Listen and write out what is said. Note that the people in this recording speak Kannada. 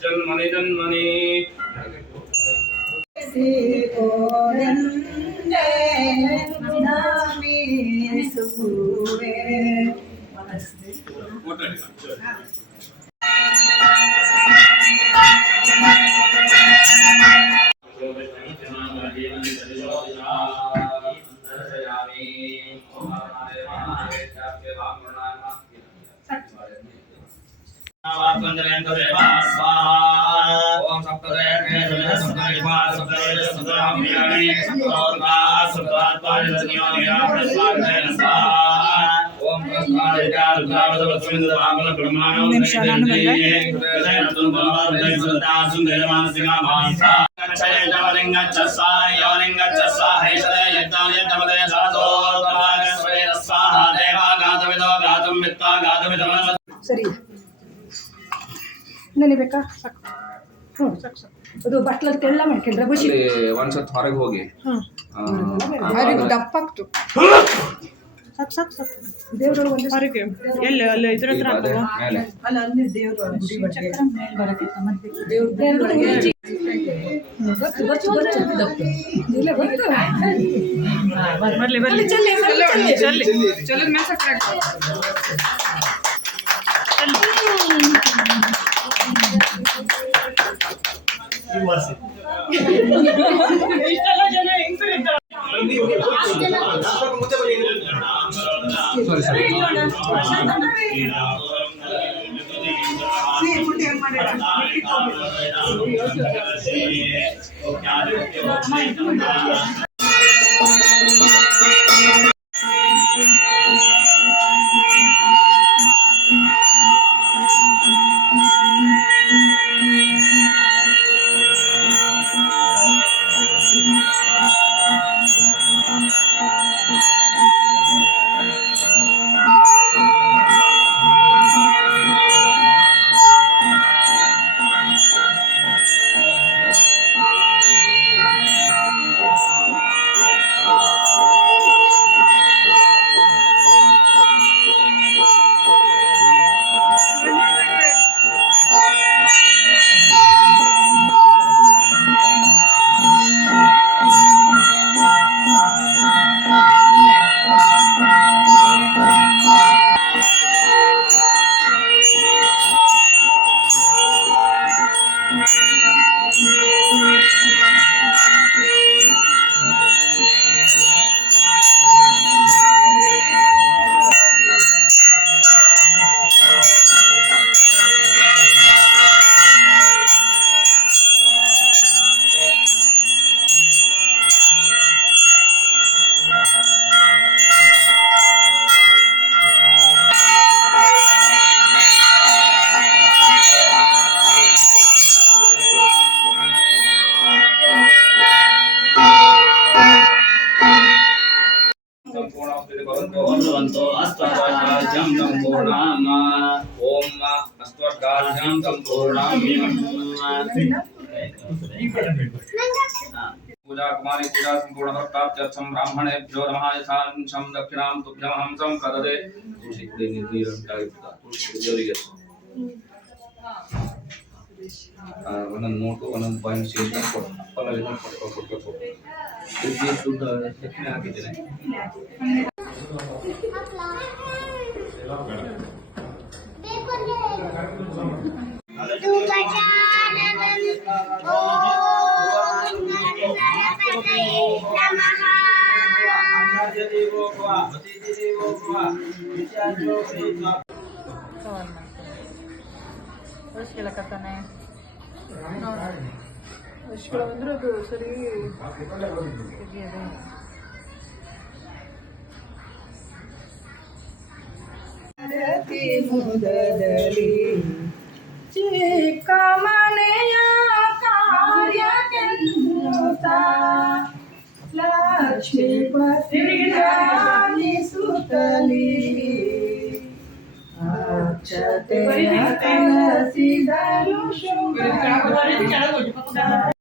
जन्मनि जन्मनि ಸರಿ ನೆನಿಬೇಕಾ ಸಾಕು ಹ್ಞೂ ಸಾಕು ಸಾಕು ಅದು ಬಟ್ಲಲ್ಲಿ ತೆಳ್ಳ ಮಾಡ್ಕೊಂಡ್ರೆ ಖುಷಿ ಒಂದ್ಸತ್ ಹೊರಗೆ ಹೋಗಿ ದಪ್ಪ ಆಗ್ತು ಸಾಕು ಸಾಕು ಸಾಕು ದೇವ್ರೊಳಗೆ ಒಂದು ಹೊರಗೆ ಎಲ್ಲಿ ಅಲ್ಲಿ ಇದ್ರ ಹತ್ರ ಅಲ್ಲ ಅಲ್ಲಿ ದೇವ್ರ ಗುಡಿ ಬಗ್ಗೆ ದೇವ್ರ ಬರ್ಲಿ ಬರ್ಲಿ ಚಲ್ಲಿ ಚಲ್ಲಿ ಚಲ್ಲದ ಮೇಲೆ ಸಕ್ಕರೆ ಇಷ್ಟೆಲ್ಲ ಜನ ಹೆಂಗ್ पूजा कुमारी पूजा संपूर्ण प्राप्त्यर्थम ब्राह्मणेभ्यो नमः यथांशं दक्षिणां तुभ्यमहं संप्रददे तुलसी कुले निर्वीरं कायिता तुलसी जरिगे वनन नोट वनन पॉइंट चेंज कर पलले फोटो ये शुद्ध दक्षिण ಹಾಕಿದ್ದೇನೆ ಕತ್ತಾನೆ ಅಂದ್ರೆ ಅದು ಸರಿ ಮುದದಲ್ಲಿ ಚಿಕ್ಕ ಮನೆಯ ಕಾರ್ಯಕ್ಕೆನ್ನುತ್ತ ಲಕ್ಷ್ಮೀಪತಿ ಸುತ್ತಲಿ ಅಕ್ಷತೆ ಕಲಸಿದರು ಶುಭ